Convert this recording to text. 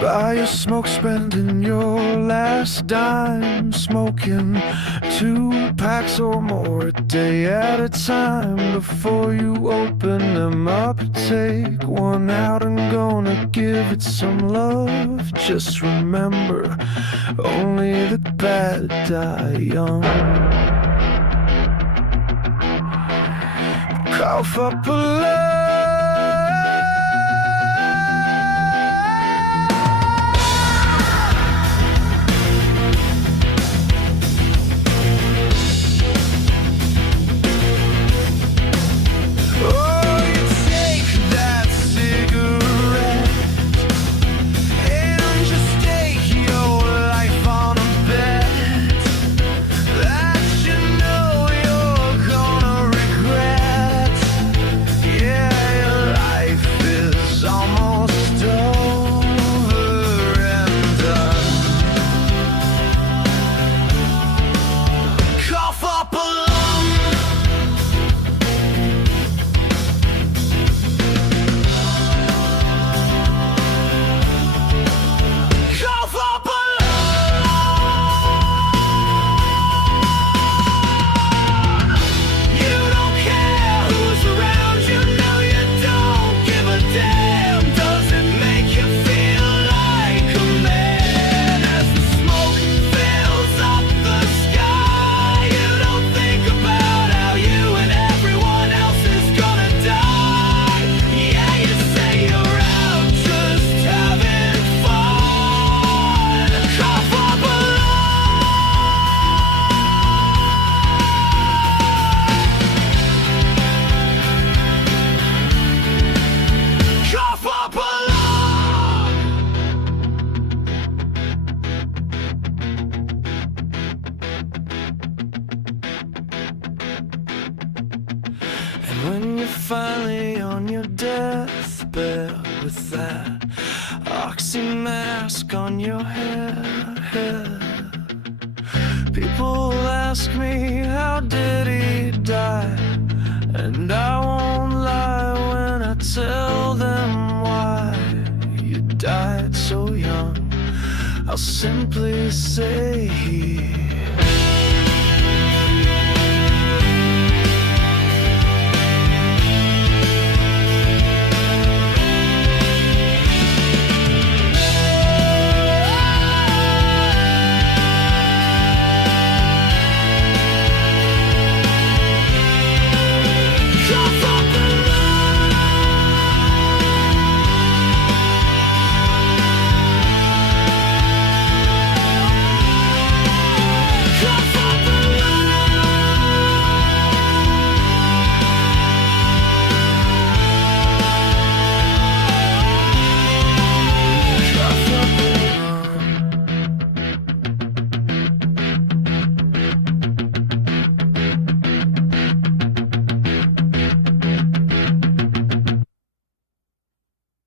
By your smoke, spending your last dime, smoking 2 packs or more a day at a time. Before you open them up, take one out and gonna give it some love. Just remember, only the bad die young. Cough up a love. When you're finally on your deathbed with that oxy mask on your head, people ask me, how did he die? And I won't lie when I tell them why. You died so young. I'll simply say